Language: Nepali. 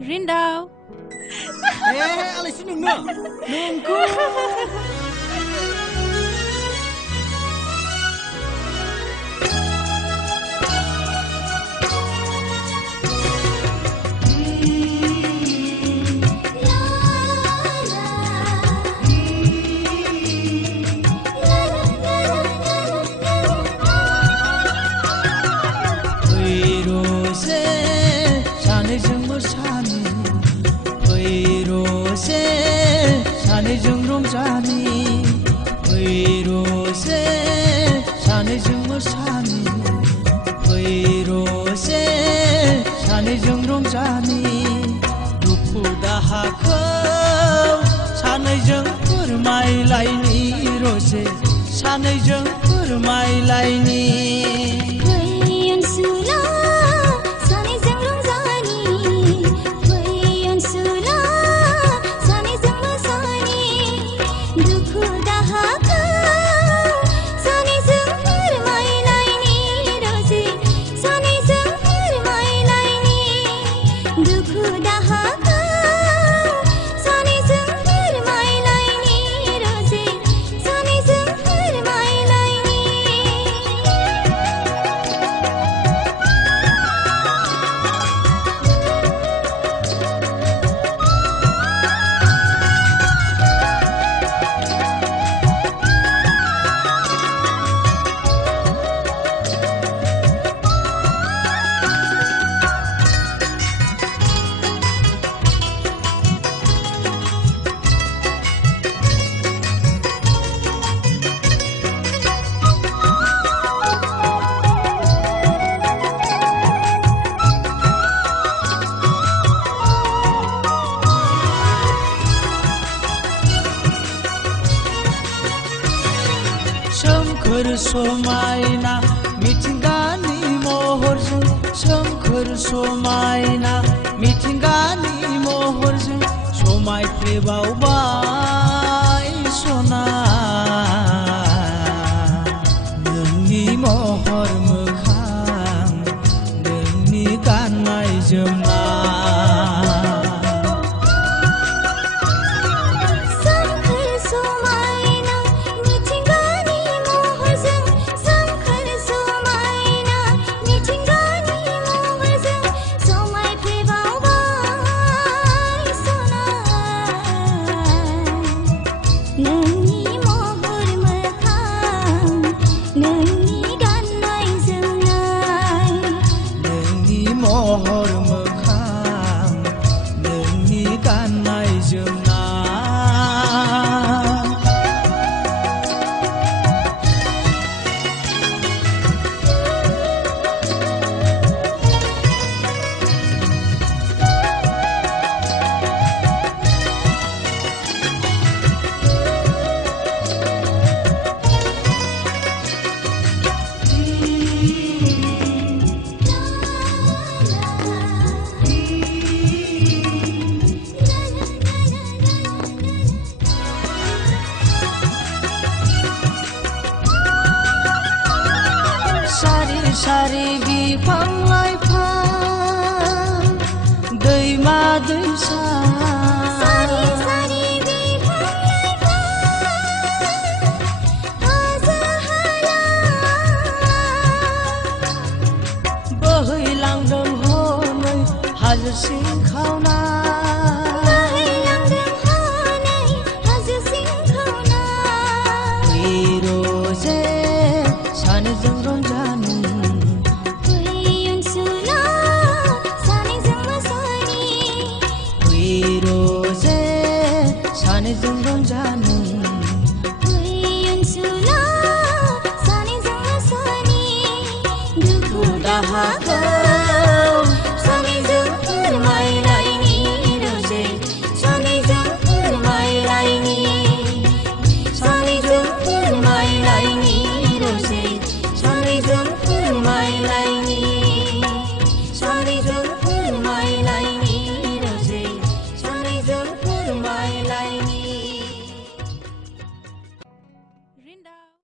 Rindau. Alis nunggu. सानैजों रंजानि फैरसे सानैजों मोसानि फैरसे सानैजों रंजानि दुखु दाहाखौ सानैजों फोरमायलायनि रसे सानैजों फोरमायलायनि सोमखोर समायना मिथिंगानि महरजों सोमखोर समायना मिथिंगानि महरजों समायफ्लेबावबाय सना नोंनि महर मोखां नोंनि गाननाय जोमनाय महर मोखां नोंनि गाननाय जोमनाय सारि बिफां लाइफां दैमा दैसा बोहैलांदों हनै हाजो सिंखावना फैरसे सानैजों रंजानि फैरसे सानैजों रंजानि दुखु दाहाखौ